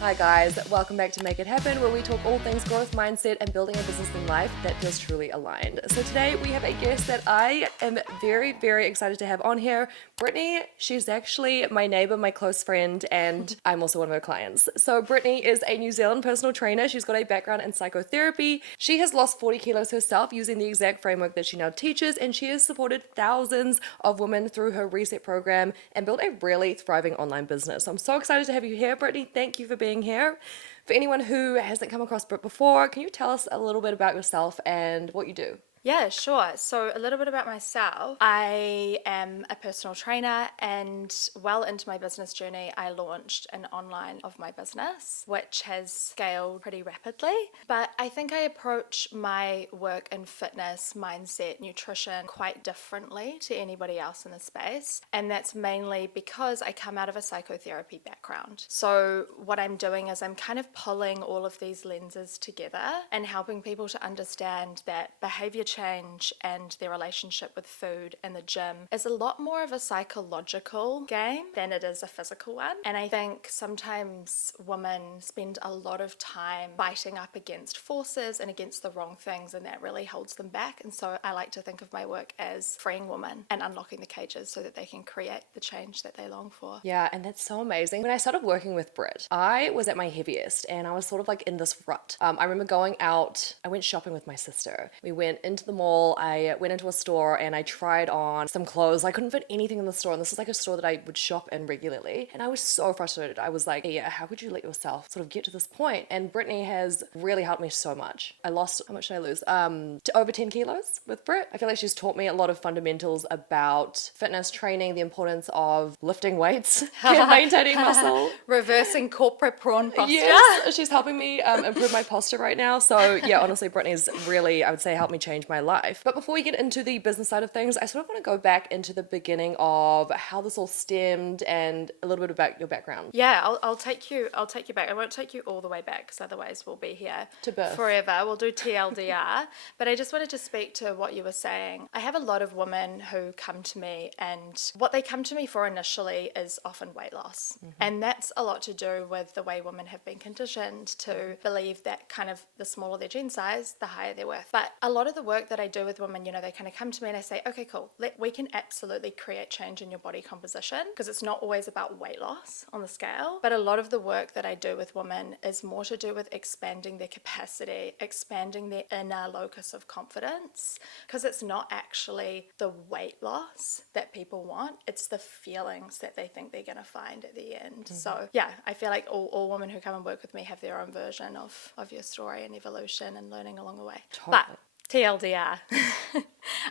Hi guys, welcome back to Make It Happen, where we talk all things growth mindset and building a business in life that feels truly aligned. So today we have a guest that I am very, very excited to have on here, Brittany. She's actually my neighbor, my close friend, and I'm also one of her clients. So Brittany is a New Zealand personal trainer. She's got a background in psychotherapy. She has lost 40 kilos herself using the exact framework that she now teaches, and she has supported thousands of women through her Reset program and built a really thriving online business. So I'm so excited to have you here, Brittany. Thank you for being here. For anyone who hasn't come across Britt before, can you tell us a little bit about yourself and what you do? Yeah, sure. So a little bit about myself. I am a personal trainer, and well into my business journey, I launched an online of my business, which has scaled pretty rapidly. But I think I approach my work in fitness, mindset, nutrition quite differently to anybody else in the space. And that's mainly because I come out of a psychotherapy background. So what I'm doing is I'm kind of pulling all of these lenses together and helping people to understand that behavior change and their relationship with food and the gym is a lot more of a psychological game than it is a physical one. And I think sometimes women spend a lot of time fighting up against forces and against the wrong things, and that really holds them back. And so I like to think of my work as freeing women and unlocking the cages so that they can create the change that they long for. Yeah, and that's so amazing. When I started working with Britt, I was at my heaviest and I was sort of like in this rut. I remember going out, I went shopping with my sister. We went into the mall, I went into a store and I tried on some clothes. I couldn't fit anything in the store, and this is like a store that I would shop in regularly. And I was so frustrated. I was like, yeah, how could you let yourself sort of get to this point? And Brittany has really helped me so much. I lost, how much did I lose? To over 10 kilos with Britt. I feel like she's taught me a lot of fundamentals about fitness training, the importance of lifting weights and maintaining muscle. Reversing corporate prawn posture. Yes, she's helping me improve my posture right now. So yeah, honestly, Brittany's really, I would say, helped me change my life. But before we get into the business side of things, I sort of want to go back into the beginning of how this all stemmed and a little bit about your background. Yeah, I'll take you back. I won't take you all the way back because otherwise we'll be here To birth. forever. We'll do TLDR. But I just wanted to speak to what you were saying. I have a lot of women who come to me, and what they come to me for initially is often weight loss. Mm-hmm. And that's a lot to do with the way women have been conditioned to believe that kind of the smaller their gene size, the higher their worth. But a lot of the work that I do with women, they kind of come to me and I say, okay, cool, we can absolutely create change in your body composition, because it's not always about weight loss on the scale. But a lot of the work that I do with women is more to do with expanding their capacity, expanding their inner locus of confidence, because it's not actually the weight loss that people want, it's the feelings that they think they're going to find at the end. Mm-hmm. So yeah, I feel like all women who come and work with me have their own version of your story and evolution and learning along the way. Totally. But TLDR.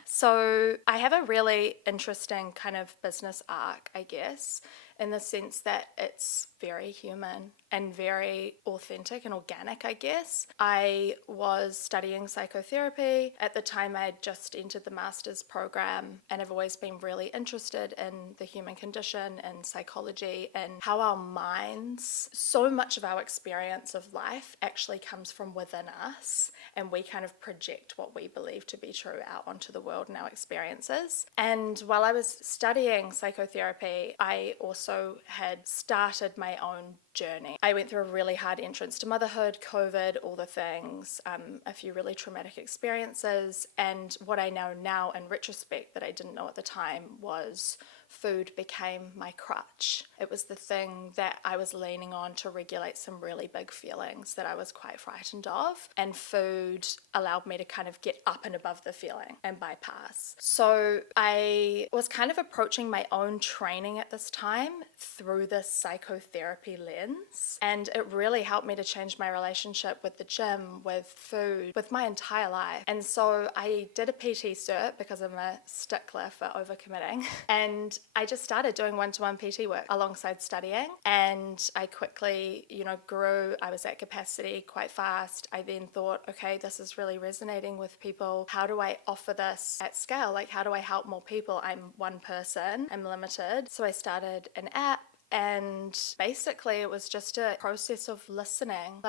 So I have a really interesting kind of business arc, I guess, in the sense that it's very human and very authentic and organic, I guess. I was studying psychotherapy. At the time, I had just entered the master's program, and I've always been really interested in the human condition and psychology and how our minds, so much of our experience of life actually comes from within us, and we kind of project what we believe to be true out onto the world and our experiences. And while I was studying psychotherapy, I also had started my own journey. I went through a really hard entrance to motherhood, COVID, all the things, a few really traumatic experiences. And what I know now in retrospect that I didn't know at the time was food became my crutch. It was the thing that I was leaning on to regulate some really big feelings that I was quite frightened of. And food allowed me to kind of get up and above the feeling and bypass. So I was kind of approaching my own training at this time through this psychotherapy lens. And it really helped me to change my relationship with the gym, with food, with my entire life. And so I did a PT cert because I'm a stickler for overcommitting. And I just started doing one-to-one PT work alongside studying, and I quickly, grew. I was at capacity quite fast. I then thought, okay, this is really resonating with people. How do I offer this at scale? Like, how do I help more people? I'm one person, I'm limited. So I started an app. And basically it was just a process of listening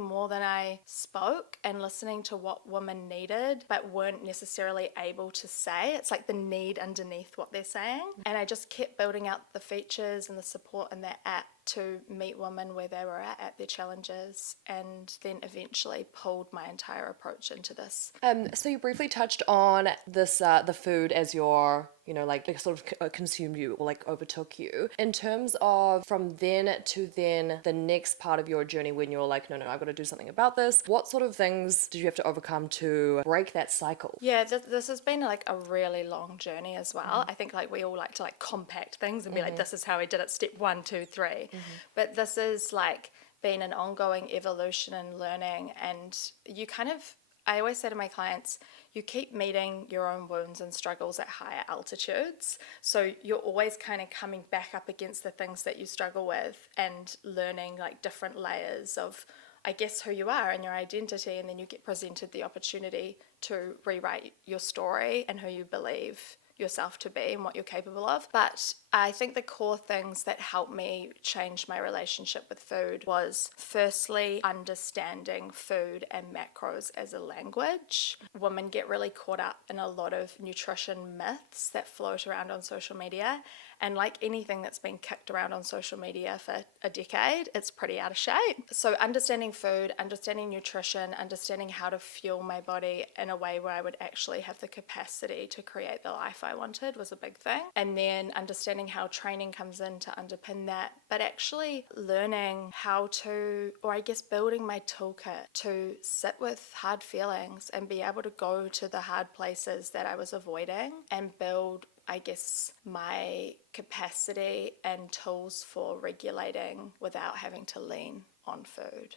more than I spoke, and listening to what women needed but weren't necessarily able to say. It's like the need underneath what they're saying. And I just kept building out the features and the support in that app to meet women where they were at their challenges, and then eventually pulled my entire approach into this. So you briefly touched on this, the food as your, like sort of consumed you or like overtook you. In terms of from then to then, the next part of your journey when you're like, no, I've got to do something about this. What sort of things did you have to overcome to break that cycle? Yeah, this has been like a really long journey as well. I think like we all like to like compact things and be like, this is how we did it, step 1, 2, 3. But this is like been an ongoing evolution and learning, and you kind of, I always say to my clients, you keep meeting your own wounds and struggles at higher altitudes. So you're always kind of coming back up against the things that you struggle with and learning like different layers of, I guess, who you are and your identity. And then you get presented the opportunity to rewrite your story and who you believe yourself to be and what you're capable of. But I think the core things that helped me change my relationship with food was firstly understanding food and macros as a language. Women get really caught up in a lot of nutrition myths that float around on social media, and like anything that's been kicked around on social media for a decade, it's pretty out of shape. So understanding food, understanding nutrition, understanding how to fuel my body in a way where I would actually have the capacity to create the life I wanted was a big thing. And then understanding how training comes in to underpin that, but actually learning how to, or I guess building my toolkit to sit with hard feelings and be able to go to the hard places that I was avoiding and build, I guess, my capacity and tools for regulating without having to lean on food.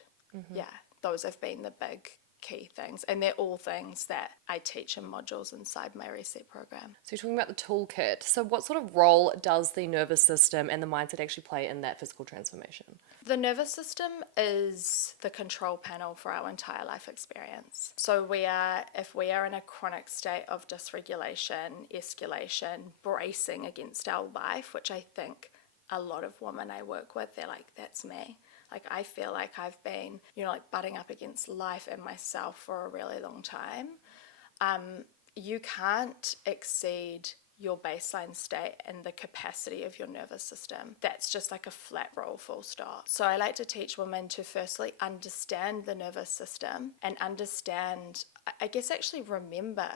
Yeah, those have been the big key things, and they're all things that I teach in modules inside my reset program. So you're talking about the toolkit. So what sort of role does the nervous system and the mindset actually play in that physical transformation? The nervous system is the control panel for our entire life experience. So if we are in a chronic state of dysregulation, escalation, bracing against our life, which I think a lot of women I work with, they're like, that's me. Like, I feel like I've been, like butting up against life and myself for a really long time. You can't exceed your baseline state and the capacity of your nervous system. That's just like a flat rule, full stop. So I like to teach women to firstly understand the nervous system and understand, I guess actually remember,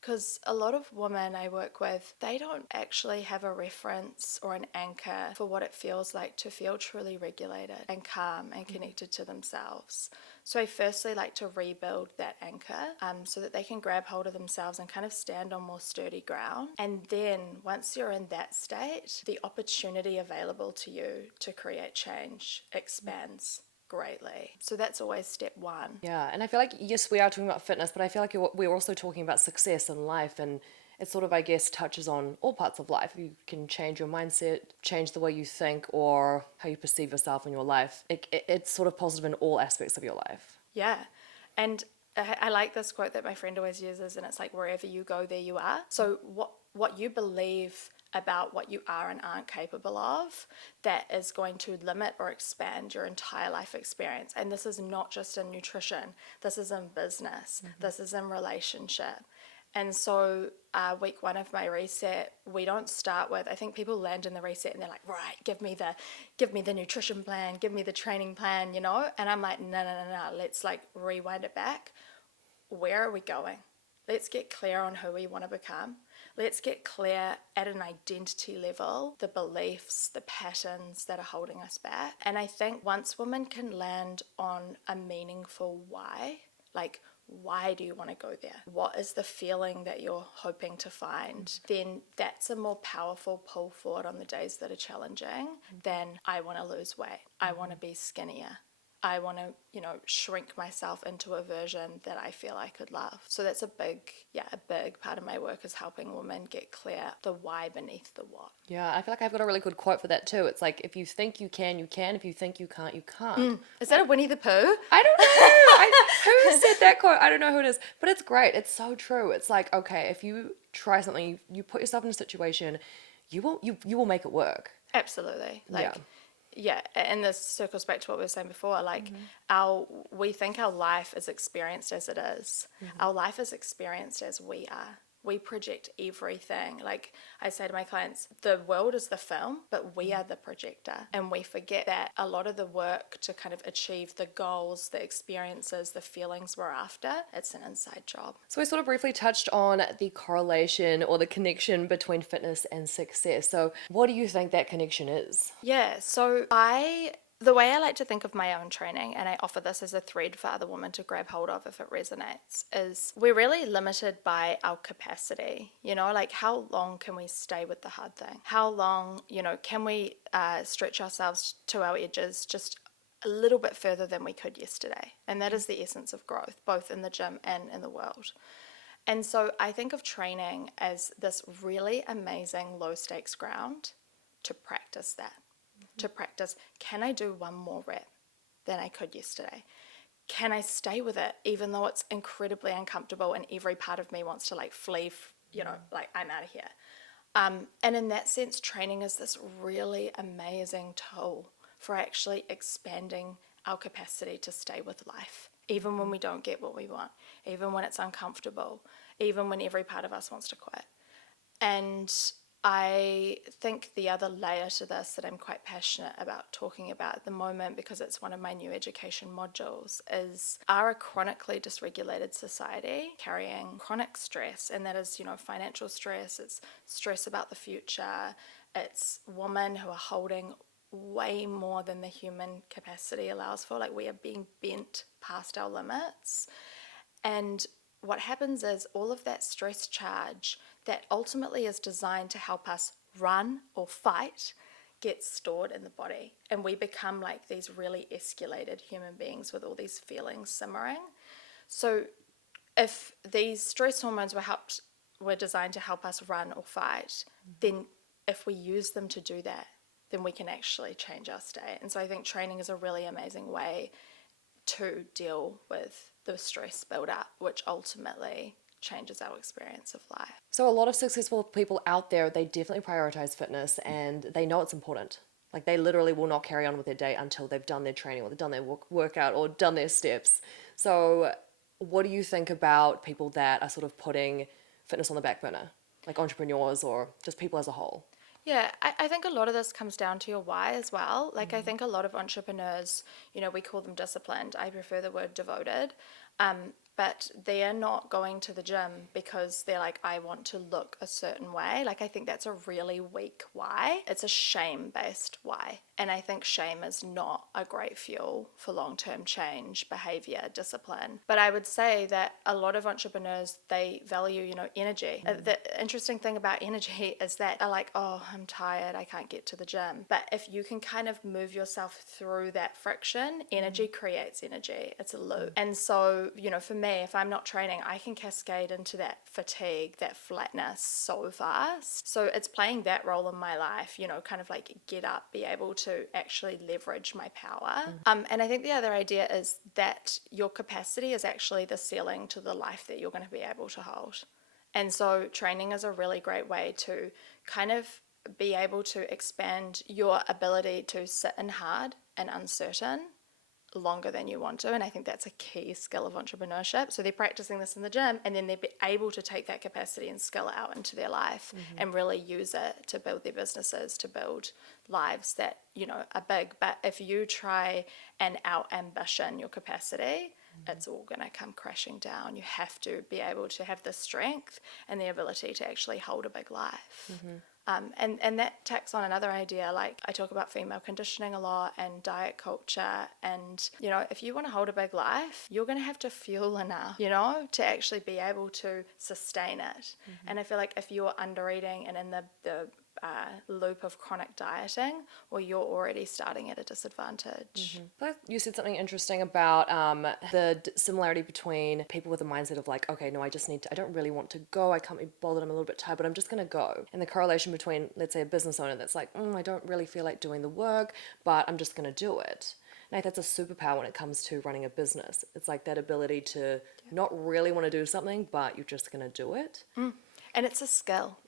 because a lot of women I work with, they don't actually have a reference or an anchor for what it feels like to feel truly regulated and calm and connected to themselves. So I firstly like to rebuild that anchor so that they can grab hold of themselves and kind of stand on more sturdy ground. And then once you're in that state, the opportunity available to you to create change expands greatly. So that's always step 1. Yeah, and I feel like, yes, we are talking about fitness, but I feel like we're also talking about success in life, and it sort of, I guess, touches on all parts of life. You can change your mindset, change the way you think or how you perceive yourself in your life. It's sort of positive in all aspects of your life. Yeah. And I like this quote that my friend always uses, and it's like, wherever you go, there you are. So what you believe about what you are and aren't capable of, that is going to limit or expand your entire life experience. And this is not just in nutrition. This is in business. This is in relationship. And so week 1 of my reset, we don't start with, I think people land in the reset and they're like, right, give me the nutrition plan, give me the training plan, And I'm like, no, let's like rewind it back. Where are we going? Let's get clear on who we want to become. Let's get clear at an identity level, the beliefs, the patterns that are holding us back. And I think once women can land on a meaningful why, like, why do you want to go there? What is the feeling that you're hoping to find? Then that's a more powerful pull forward on the days that are challenging than I want to lose weight. I want to be skinnier. I want to, shrink myself into a version that I feel I could love. So that's a big part of my work is helping women get clear the why beneath the what. Yeah, I feel like I've got a really good quote for that too. It's like, if you think you can, you can. If you think you can't, you can't. Is that a Winnie the Pooh? I don't know. Who said that quote? I don't know who it is, but it's great. It's so true. It's like, okay, if you try something, you put yourself in a situation, you will make it work. Absolutely. Yeah, and this circles back to what we were saying before. Like, we think our life is experienced as it is. Our life is experienced as we are. we project everything. Like I say to my clients, the world is the film, but we are the projector. And we forget that a lot of the work to kind of achieve the goals, the experiences, the feelings we're after, it's an inside job. So we sort of briefly touched on the correlation or the connection between fitness and success. So what do you think that connection is? Yeah, so the way I like to think of my own training, and I offer this as a thread for other women to grab hold of if it resonates, is we're really limited by our capacity. Like how long can we stay with the hard thing? How long, can we stretch ourselves to our edges just a little bit further than we could yesterday? And that is the essence of growth, both in the gym and in the world. And so I think of training as this really amazing low stakes ground to practice that. To practice, can I do one more rep than I could yesterday? Can I stay with it even though it's incredibly uncomfortable and every part of me wants to like flee, like I'm out of here. And in that sense, training is this really amazing tool for actually expanding our capacity to stay with life, even when we don't get what we want, even when it's uncomfortable, even when every part of us wants to quit. And I think the other layer to this that I'm quite passionate about talking about at the moment, because it's one of my new education modules, is are a chronically dysregulated society carrying chronic stress, and that is, financial stress, it's stress about the future, it's women who are holding way more than the human capacity allows for, like we are being bent past our limits. And what happens is all of that stress charge that ultimately is designed to help us run or fight gets stored in the body. And we become like these really escalated human beings with all these feelings simmering. So if these stress hormones were designed to help us run or fight, then if we use them to do that, then we can actually change our state. And so I think training is a really amazing way to deal with the stress build-up, which ultimately changes our experience of life. So a lot of successful people out there, they definitely prioritize fitness and they know it's important. Like they literally will not carry on with their day until they've done their training or they've done their workout or done their steps. So what do you think about people that are sort of putting fitness on the back burner, like entrepreneurs or just people as a whole? Yeah, I think a lot of this comes down to your why as well. Like I think a lot of entrepreneurs, we call them disciplined. I prefer the word devoted. But they are not going to the gym because they're like, I want to look a certain way. Like, I think that's a really weak why. It's a shame-based why. And I think shame is not a great fuel for long-term change, behavior, discipline. But I would say that a lot of entrepreneurs, they value, energy. The interesting thing about energy is that they're like, oh, I'm tired, I can't get to the gym. But if you can kind of move yourself through that friction, energy creates energy. It's a loop. And so, for me, if I'm not training, I can cascade into that fatigue, that flatness so fast. So it's playing that role in my life, kind of like get up, be able to actually leverage my power. And I think the other idea is that your capacity is actually the ceiling to the life that you're going to be able to hold. And so training is a really great way to kind of be able to expand your ability to sit in hard and uncertain longer than you want to. And I think that's a key skill of entrepreneurship. So they're practicing this in the gym and then they're able to take that capacity and skill out into their life and really use it to build their businesses, to build lives that, are big. But if you try and out ambition your capacity, it's all going to come crashing down. You have to be able to have the strength and the ability to actually hold a big life. And that tacks on another idea, like I talk about female conditioning a lot and diet culture. And, if you want to hold a big life, you're going to have to fuel enough, to actually be able to sustain it. And I feel like if you're under eating and in the loop of chronic dieting, well, you're already starting at a disadvantage. But you said something interesting about the similarity between people with a mindset of like, okay, no, I don't really want to go, I can't be bothered, I'm a little bit tired, but I'm just going to go. And the correlation between, let's say, a business owner that's like, I don't really feel like doing the work, but I'm just going to do it. And I think that's a superpower when it comes to running a business. It's like that ability to not really want to do something, but you're just going to do it. And it's a skill,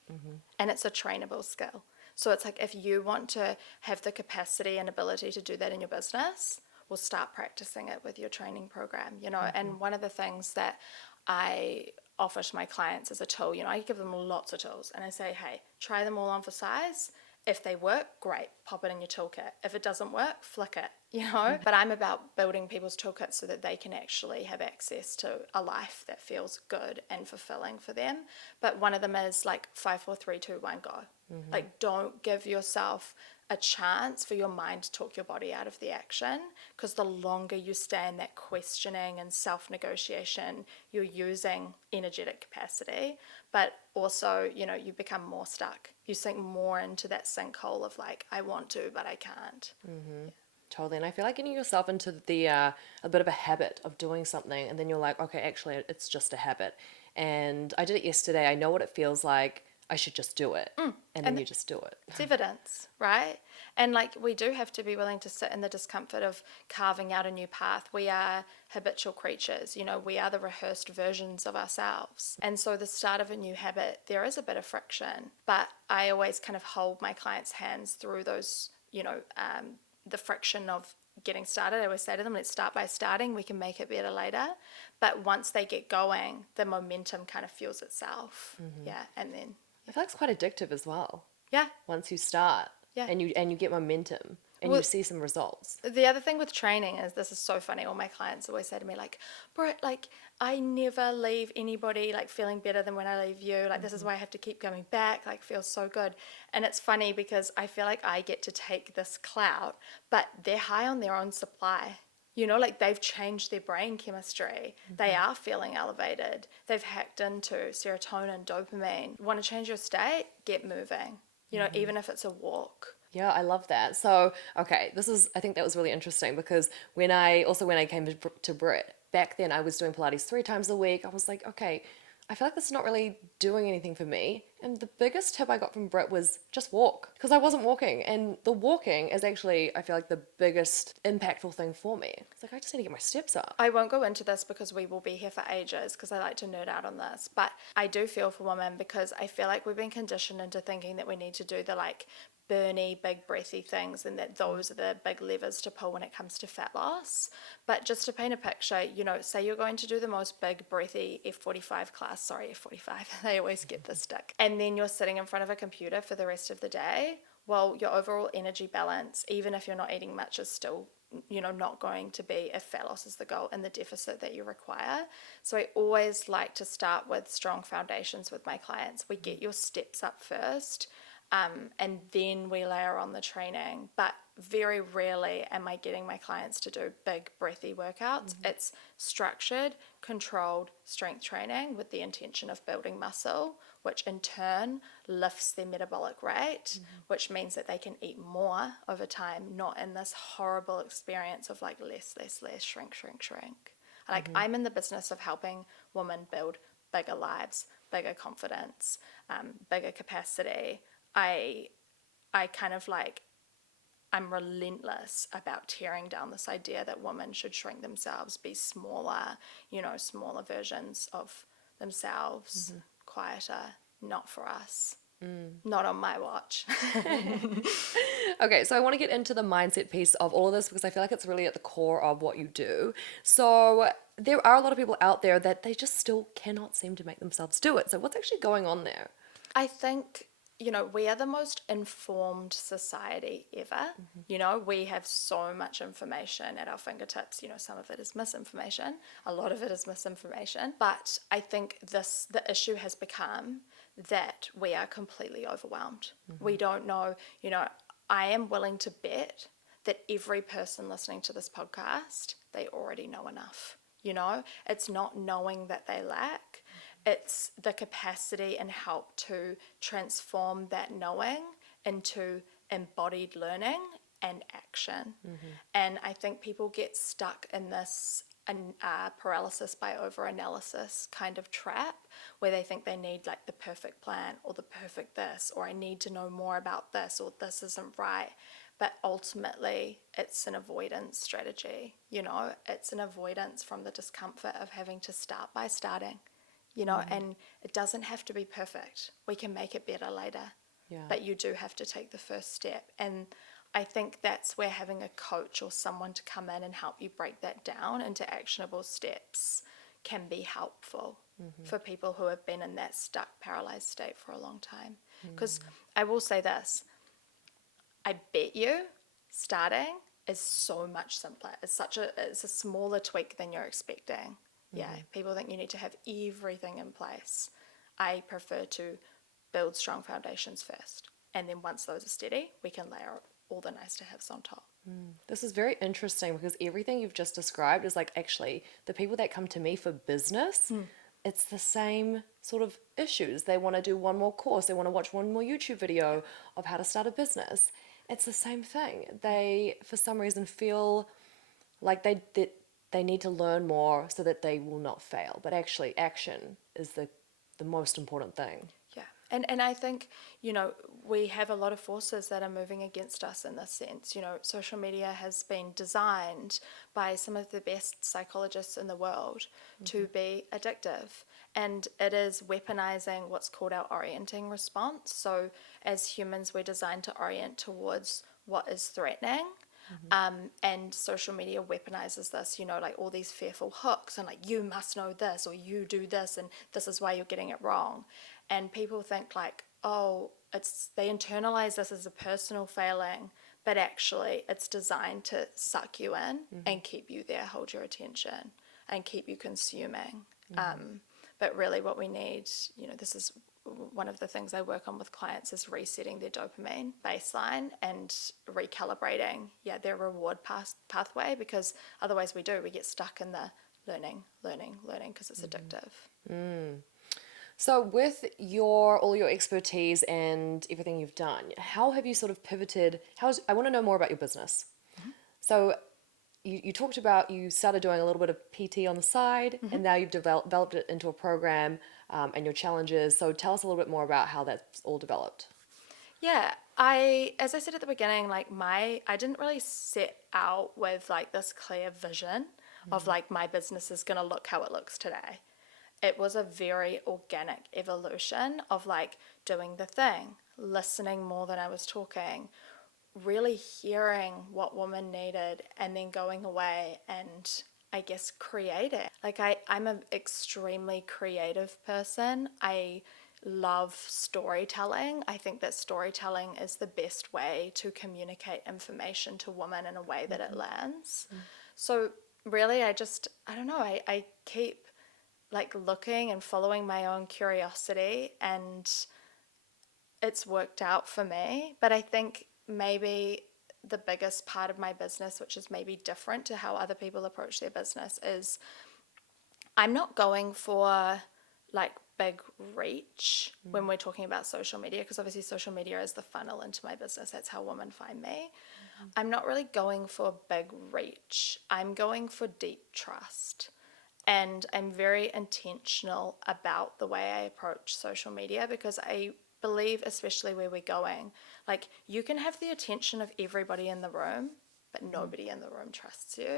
and it's a trainable skill. So it's like if you want to have the capacity and ability to do that in your business, well, start practicing it with your training program, And one of the things that I offer to my clients as a tool. I give them lots of tools and I say, hey, try them all on for size. If they work, great, pop it in your toolkit. If it doesn't work, flick it. But I'm about building people's toolkits so that they can actually have access to a life that feels good and fulfilling for them. But one of them is like 5, 4, 3, 2, 1, go. Like, don't give yourself a chance for your mind to talk your body out of the action, because the longer you stay in that questioning and self-negotiation, you're using energetic capacity, but also, you become more stuck. You sink more into that sinkhole of like, I want to, but I can't. Totally. And I feel like getting yourself into a bit of a habit of doing something, and then you're like, okay, actually, it's just a habit. And I did it yesterday. I know what it feels like. I should just do it. And then you just do it. It's evidence, right? And like, we do have to be willing to sit in the discomfort of carving out a new path. We are habitual creatures, we are the rehearsed versions of ourselves. And so the start of a new habit, there is a bit of friction, but I always kind of hold my clients' hands through those, the friction of getting started. I always say to them, let's start by starting. We can make it better later. But once they get going, the momentum kind of fuels itself. Yeah. And then, I feel like it's quite addictive as well. yeah. Once you start, Yeah. and you get momentum, and Well, you see some results. the other thing with training is, this is so funny, all my clients always say to me like, Britt, like, I never leave anybody like feeling better than when I leave you. Like, this is why I have to keep coming back, like, feels so good. And it's funny because I feel like I get to take this clout, but they're high on their own supply. Like, they've changed their brain chemistry. They are feeling elevated. They've hacked into serotonin, dopamine. Want to change your state? Get moving. Even if it's a walk. Yeah, I love that. So, okay, I think that was really interesting, because when I came to Britt, back then I was doing Pilates 3 times a week. I was like, okay, I feel like this is not really doing anything for me. And the biggest tip I got from Britt was just walk, because I wasn't walking. And the walking is actually, I feel like, the biggest impactful thing for me. It's like, I just need to get my steps up. I won't go into this because we will be here for ages, because I like to nerd out on this. But I do feel for women, because I feel like we've been conditioned into thinking that we need to do the like burny, big breathy things, and that those are the big levers to pull when it comes to fat loss. But just to paint a picture, say you're going to do the most big breathy F45 class, sorry, F45, they always get this stick, and then you're sitting in front of a computer for the rest of the day. Well, your overall energy balance, even if you're not eating much, is still not going to be, if fat loss is the goal, in the deficit that you require. So I always like to start with strong foundations with my clients. We get your steps up first, and then we layer on the training. But very rarely am I getting my clients to do big breathy workouts. It's structured, controlled strength training with the intention of building muscle, which in turn lifts their metabolic rate, which means that they can eat more over time, not in this horrible experience of like less, shrink. Like, I'm in the business of helping women build bigger lives, bigger confidence, bigger capacity. I kind of like, I'm relentless about tearing down this idea that women should shrink themselves, be smaller, smaller versions of themselves, quieter. Not for us. Not on my watch. Okay, so I want to get into the mindset piece of all of this, because I feel like it's really at the core of what you do. So there are a lot of people out there that they just still cannot seem to make themselves do it. So what's actually going on there? I think, we are the most informed society ever. We have so much information at our fingertips. Some of it is misinformation. A lot of it is misinformation. But I think the issue has become that we are completely overwhelmed. We don't know, I am willing to bet that every person listening to this podcast, they already know enough. It's not knowing that they lack. It's the capacity and help to transform that knowing into embodied learning and action. And I think people get stuck in this paralysis by overanalysis kind of trap, where they think they need like the perfect plan or the perfect this, or I need to know more about this, or this isn't right. But ultimately, it's an avoidance strategy. It's an avoidance from the discomfort of having to start by starting. And it doesn't have to be perfect. We can make it better later. Yeah. But you do have to take the first step. And I think that's where having a coach or someone to come in and help you break that down into actionable steps can be helpful. for people who have been in that stuck, paralyzed state for a long time. Because I will say this, I bet you starting is so much simpler. It's a smaller tweak than you're expecting. Yeah, people think you need to have everything in place. I prefer to build strong foundations first. And then once those are steady, we can layer all the nice to haves on top. This is very interesting because everything you've just described is like actually the people that come to me for business, it's the same sort of issues. They want to do one more course, they want to watch one more YouTube video of how to start a business. It's the same thing. They, for some reason, feel like they need to learn more so that they will not fail. But actually, action is the most important thing. Yeah. And I think, we have a lot of forces that are moving against us in this sense. Social media has been designed by some of the best psychologists in the world to be addictive. And it is weaponizing what's called our orienting response. So as humans, we're designed to orient towards what is threatening. And social media weaponizes this, like all these fearful hooks and like, you must know this or you do this and this is why you're getting it wrong. And people think like, oh, they internalize this as a personal failing, but actually it's designed to suck you in and keep you there, hold your attention and keep you consuming. But really what we need, this is one of the things I work on with clients is resetting their dopamine baseline and recalibrating, their reward pathway, because otherwise we get stuck in the learning, because it's addictive. So with all your expertise and everything you've done, how have you sort of pivoted? I want to know more about your business. So you talked about you started doing a little bit of PT on the side, and now you've developed it into a program and your challenges. So tell us a little bit more about how that's all developed. Yeah, as I said at the beginning, like I didn't really set out with like this clear vision of like my business is going to look how it looks today. It was a very organic evolution of like doing the thing, listening more than I was talking, really hearing what women needed, and then going away and I guess creating. Like I'm an extremely creative person. I love storytelling. I think that storytelling is the best way to communicate information to women in a way that it lands. So really I don't know, I keep like looking and following my own curiosity, and it's worked out for me. But I think maybe the biggest part of my business, which is maybe different to how other people approach their business, is I'm not going for like big reach when we're talking about social media, because obviously social media is the funnel into my business. That's how women find me. I'm not really going for big reach. I'm going for deep trust. And I'm very intentional about the way I approach social media, because I believe, especially where we're going, like you can have the attention of everybody in the room, but nobody in the room trusts you.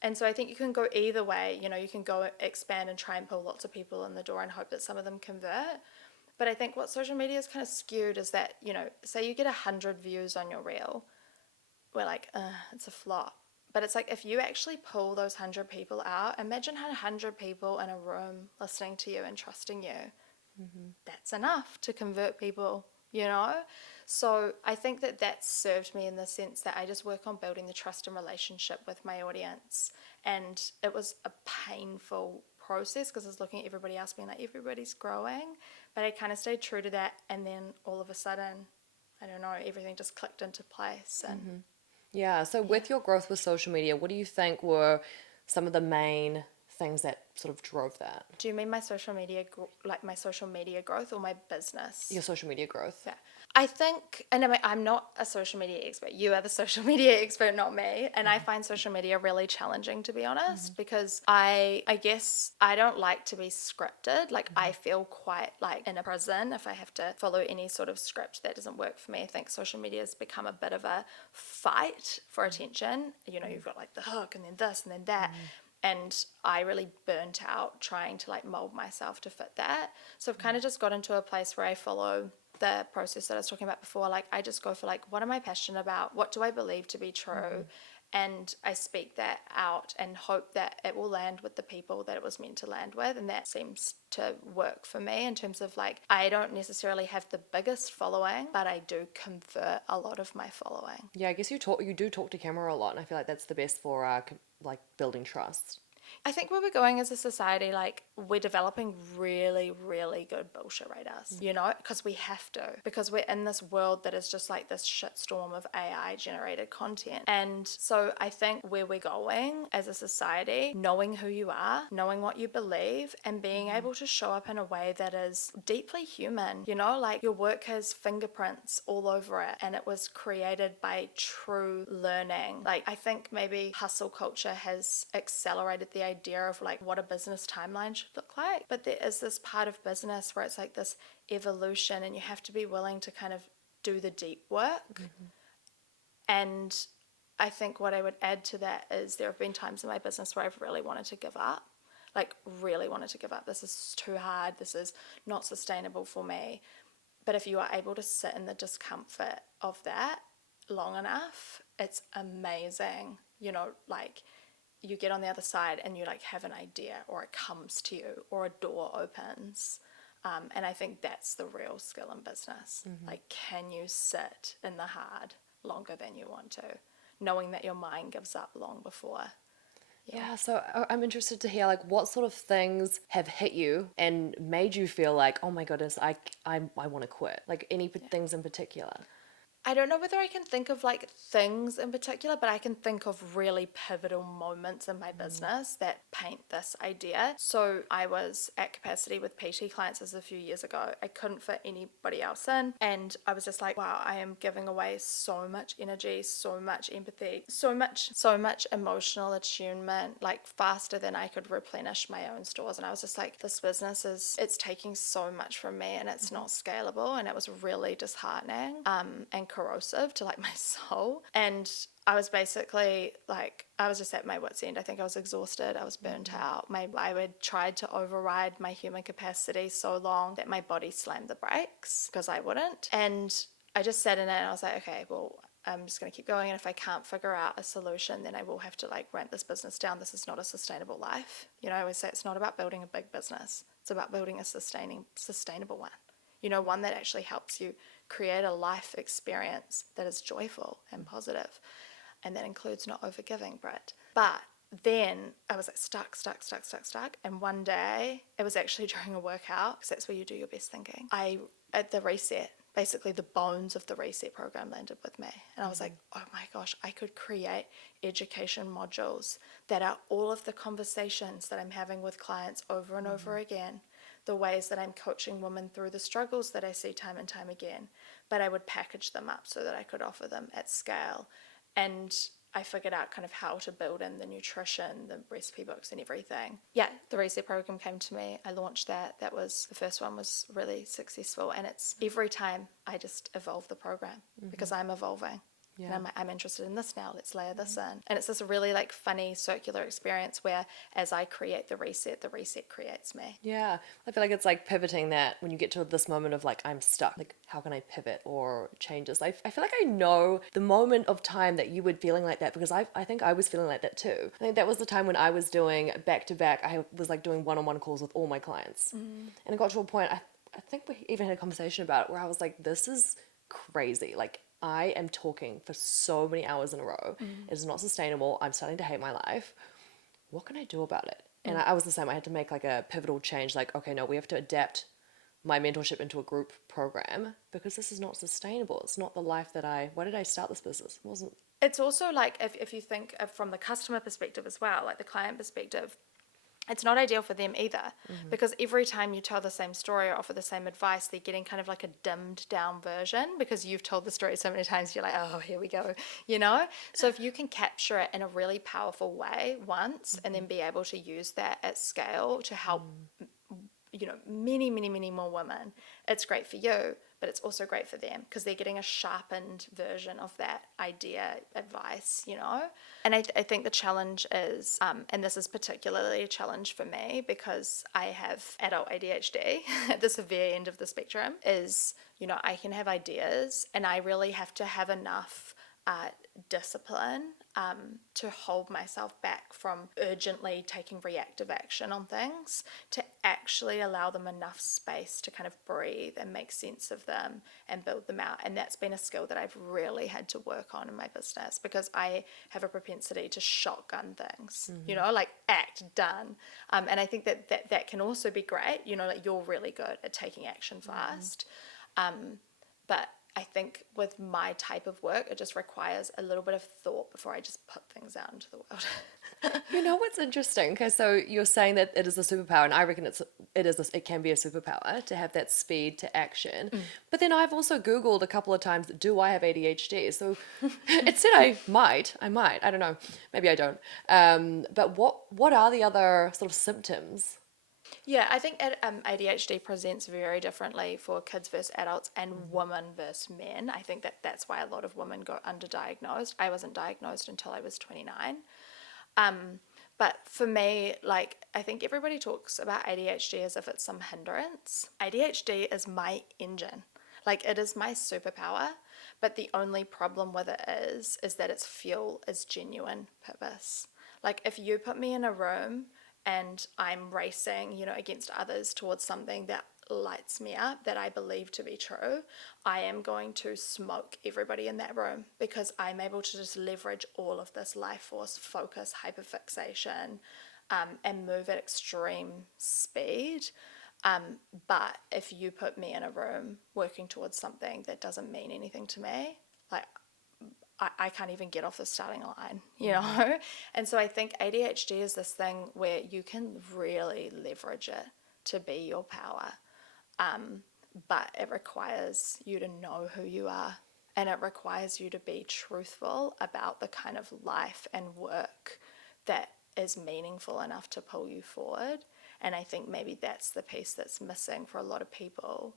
And so I think you can go either way. You can go expand and try and pull lots of people in the door and hope that some of them convert. But I think what social media is kind of skewed is that, say you get 100 views on your reel, we're like, it's a flop. But it's like if you actually pull those 100 people out, imagine 100 people in a room listening to you and trusting you. That's enough to convert people, So I think that that's served me in the sense that I just work on building the trust and relationship with my audience. And it was a painful process because I was looking at everybody else being like, everybody's growing. But I kind of stayed true to that. And then all of a sudden, I don't know, everything just clicked into place. And Yeah, so with your growth with social media, what do you think were some of the main things that sort of drove that? Do you mean my social media, my social media growth, or my business? Your social media growth. Yeah. I think, and I mean, I'm not a social media expert. You are the social media expert, not me. And I find social media really challenging, to be honest, because I guess I don't like to be scripted. Like I feel quite like in a prison if I have to follow any sort of script. That doesn't work for me. I think social media has become a bit of a fight for attention. You've got like the hook and then this and then that. And I really burnt out trying to like mold myself to fit that. So I've kind of just got into a place where I follow the process that I was talking about before. Like I just go for like, what am I passionate about? What do I believe to be true? And I speak that out and hope that it will land with the people that it was meant to land with. And that seems to work for me in terms of like, I don't necessarily have the biggest following, but I do convert a lot of my following. Yeah, I guess you do talk to camera a lot, and I feel like that's the best for like building trust. I think where we're going as a society, like we're developing really, really good bullshit radars, you know, because we have to, because we're in this world that is just like this shitstorm of AI generated content. And so I think where we're going as a society, knowing who you are, knowing what you believe, and being able to show up in a way that is deeply human, you know, like your work has fingerprints all over it and it was created by true learning. Like I think maybe hustle culture has accelerated the idea of like what a business timeline should look like, but there is this part of business where it's like this evolution and you have to be willing to kind of do the deep work. And I think what I would add to that is there have been times in my business where I've really wanted to give up, like really wanted to give up. This is too hard, this is not sustainable for me. But if you are able to sit in the discomfort of that long enough, it's amazing, you know, like you get on the other side and you like have an idea or it comes to you or a door opens. And I think that's the real skill in business. Like, can you sit in the hard longer than you want to, knowing that your mind gives up long before? Yeah, so I'm interested to hear like what sort of things have hit you and made you feel like, oh my goodness, I want to quit. Like any things in particular. I don't know whether I can think of like things in particular, but I can think of really pivotal moments in my business that paint this idea. So I was at capacity with PT clients as a few years ago. I couldn't fit anybody else in. And I was just like, wow, I am giving away so much energy, so much empathy, so much emotional attunement, like faster than I could replenish my own stores. And I was just like, this business it's taking so much from me and it's not scalable. And it was really disheartening and corrosive to like my soul. And I was basically like, I was just at my wit's end. I think I was exhausted. I was burnt out. I had tried to override my human capacity so long that my body slammed the brakes because I wouldn't. And I just sat in it and I was like, okay, well, I'm just going to keep going. And if I can't figure out a solution, then I will have to like ramp this business down. This is not a sustainable life. You know, I always say it's not about building a big business. It's about building a sustainable one. You know, one that actually helps you create a life experience that is joyful and positive. And that includes not overgiving, Britt. But then I was like stuck. And one day, it was actually during a workout, because that's where you do your best thinking. At the reset, basically the bones of the reset program landed with me. And I was like, oh my gosh, I could create education modules that are all of the conversations that I'm having with clients over and over again, the ways that I'm coaching women through the struggles that I see time and time again, but I would package them up so that I could offer them at scale. And I figured out kind of how to build in the nutrition, the recipe books and everything. Yeah, the reset program came to me. I launched that. That was, the first one was really successful. And it's every time I just evolve the program because I'm evolving. Yeah. And I'm interested in this now. Let's layer this in. And it's this really like funny circular experience where as I create the reset creates me. Yeah, I feel like it's like pivoting that when you get to this moment of like, I'm stuck, like how can I pivot or change this? I feel like I know the moment of time that you were feeling like that because I think I was feeling like that too. I think that was the time when I was doing back to back. I was like doing one-on-one calls with all my clients. And it got to a point, I think we even had a conversation about it where I was like, this is crazy. Like I am talking for so many hours in a row. It is not sustainable. I'm starting to hate my life. What can I do about it? And I was the same. I had to make like a pivotal change. Like, okay, no, we have to adapt my mentorship into a group program because this is not sustainable. It's not the life that why did I start this business? It wasn't. It's also like, if you think of from the customer perspective as well, like the client perspective, it's not ideal for them either because every time you tell the same story or offer the same advice, they're getting kind of like a dimmed down version because you've told the story so many times, you're like, oh, here we go, you know? So if you can capture it in a really powerful way once and then be able to use that at scale to help, you know, many more women, it's great for you, but it's also great for them because they're getting a sharpened version of that idea, advice, you know? And I think the challenge is, and this is particularly a challenge for me because I have adult ADHD at the severe end of the spectrum, is, you know, I can have ideas and I really have to have enough discipline to hold myself back from urgently taking reactive action on things, to actually allow them enough space to kind of breathe and make sense of them and build them out. And that's been a skill that I've really had to work on in my business, because I have a propensity to shotgun things, like act, done. And I think that can also be great, like you're really good at taking action fast. But I think with my type of work, it just requires a little bit of thought before I just put things out into the world. What's interesting? Okay, so you're saying that it is a superpower, and I reckon it can be a superpower to have that speed to action. But then I've also Googled a couple of times, do I have ADHD? So it said I might, I don't know, maybe I don't. But what are the other sort of symptoms? Yeah, I think ADHD presents very differently for kids versus adults and women versus men. I think that's why a lot of women go underdiagnosed. I wasn't diagnosed until I was 29. But for me, like, I think everybody talks about ADHD as if it's some hindrance. ADHD is my engine. Like, it is my superpower. But the only problem with it is that its fuel is genuine purpose. Like, if you put me in a room and I'm racing, against others towards something that lights me up, that I believe to be true, I am going to smoke everybody in that room, because I'm able to just leverage all of this life force, focus, hyperfixation, and move at extreme speed. But if you put me in a room working towards something that doesn't mean anything to me, like, I can't even get off the starting line, And so I think ADHD is this thing where you can really leverage it to be your power. But it requires you to know who you are, and it requires you to be truthful about the kind of life and work that is meaningful enough to pull you forward. And I think maybe that's the piece that's missing for a lot of people,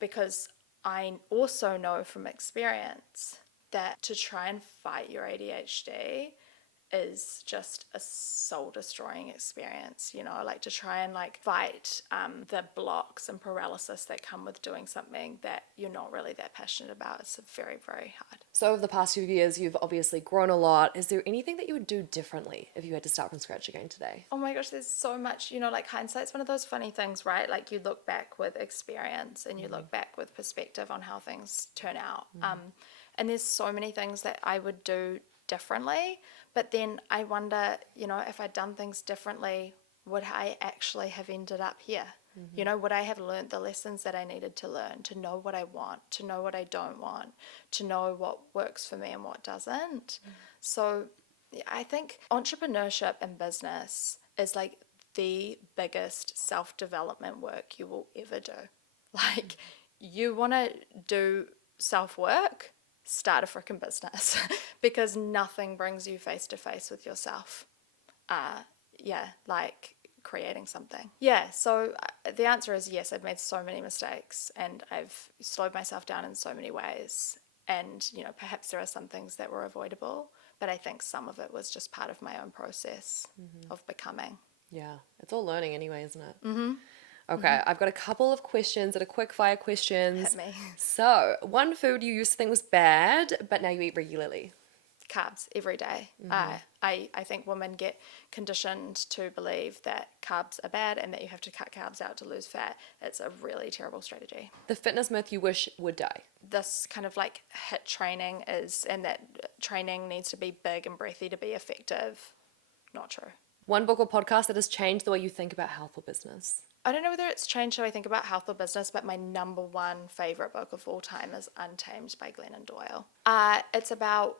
because I also know from experience that to try and fight your ADHD is just a soul destroying experience, like to try and fight the blocks and paralysis that come with doing something that you're not really that passionate about. It's very, very hard. So over the past few years, you've obviously grown a lot. Is there anything that you would do differently if you had to start from scratch again today? Oh my gosh, there's so much, hindsight's one of those funny things, right? Like, you look back with experience and you look back with perspective on how things turn out. And there's so many things that I would do differently, but then I wonder, if I'd done things differently, would I actually have ended up here? Would I have learned the lessons that I needed to learn, to know what I want, to know what I don't want, to know what works for me and what doesn't? So I think entrepreneurship and business is like the biggest self-development work you will ever do. Like, you want to do self-work, start a freaking business, because nothing brings you face to face with yourself. Like creating something. So the answer is yes, I've made so many mistakes and I've slowed myself down in so many ways. And, perhaps there are some things that were avoidable, but I think some of it was just part of my own process of becoming. Yeah, it's all learning anyway, isn't it? Okay, I've got a couple of questions that are quick fire questions. Hit me. So, one food you used to think was bad, but now you eat regularly. Carbs every day. I think women get conditioned to believe that carbs are bad and that you have to cut carbs out to lose fat. It's a really terrible strategy. The fitness myth you wish would die. This kind of like HIIT training and that training needs to be big and breathy to be effective. Not true. One book or podcast that has changed the way you think about health or business. I don't know whether it's changed how I think about health or business, but my number one favorite book of all time is Untamed by Glennon Doyle. It's about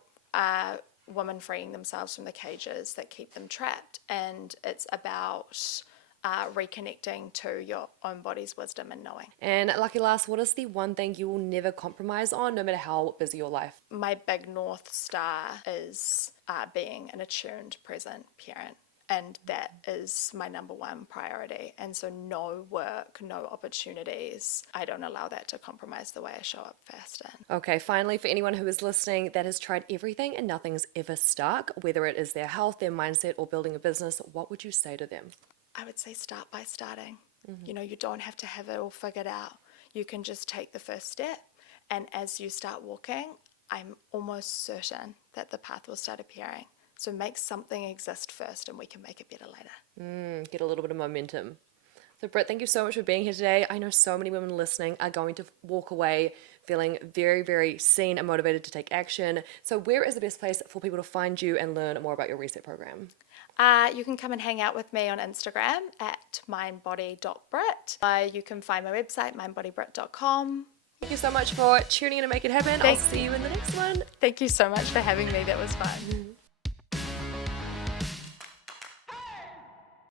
women freeing themselves from the cages that keep them trapped, and it's about reconnecting to your own body's wisdom and knowing. And lucky last, what is the one thing you will never compromise on, no matter how busy your life? My big North Star is being an attuned, present parent. And that is my number one priority. And so no work, no opportunities. I don't allow that to compromise the way I show up fast in. Okay, finally, for anyone who is listening that has tried everything and nothing's ever stuck, whether it is their health, their mindset, or building a business, what would you say to them? I would say start by starting. You don't have to have it all figured out. You can just take the first step. And as you start walking, I'm almost certain that the path will start appearing. So make something exist first and we can make it better later. Get a little bit of momentum. So Britt, thank you so much for being here today. I know so many women listening are going to walk away feeling very, very seen and motivated to take action. So where is the best place for people to find you and learn more about your reset program? You can come and hang out with me on Instagram at mindbody.brit. You can find my website, mindbodybrit.com. Thank you so much for tuning in to Make It Happen. I'll see you in the next one. Thank you so much for having me. That was fun.